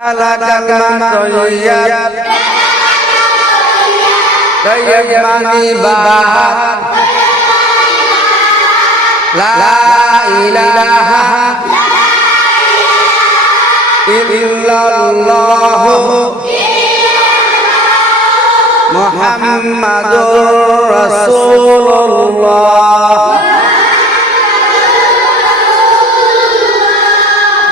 la ya, kalma toyat Dayamani bahat La ilaha illallah Muhammadur Rasul